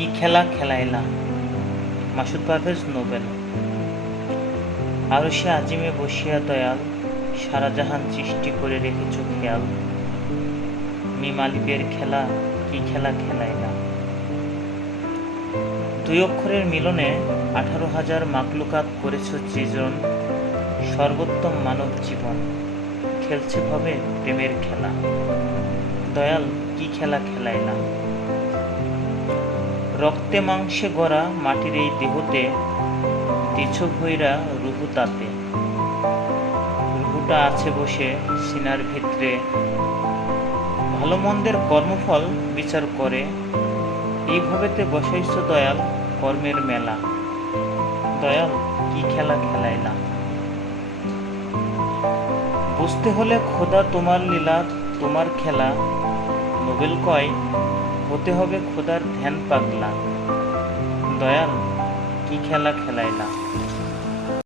কি খেলা খেলাইলা। মাসুদ পারভেজ নোবেল। আরশে আজিমে বসিয়া দয়াল, সারাজাহান সৃষ্টি করে রেখেছ খেয়াল। মি মালিকের খেলা, কি খেলা খেলাইলা। দুই অক্ষরের মিলনে 18,000 মাকলুকাত করেছ সৃজন। সর্বোত্তম মানব জীবন খেলছে ভাবে প্রেমের খেলা। দয়াল কি খেলা খেলাইলা। রক্তে মাংসে গড়া মাটির এই দেহতে দিছ ভৈরা রুহু তাতে। রুহুটা আছে বসে সিনার ভিতরে, ভালো মন্দের কর্মফল বিচার করে। এইভাবেতে বসাইছ দয়াল কর্মের মেলা। দয়াল কি খেলা খেলাইলা। বুঝতে হলে খোদা তোমার লীলা, তোমার খেলা। নোবেল কয় হতে হবে খোদার ধ্যান পাগলা। দয়াল কি খেলা খেলাইলা।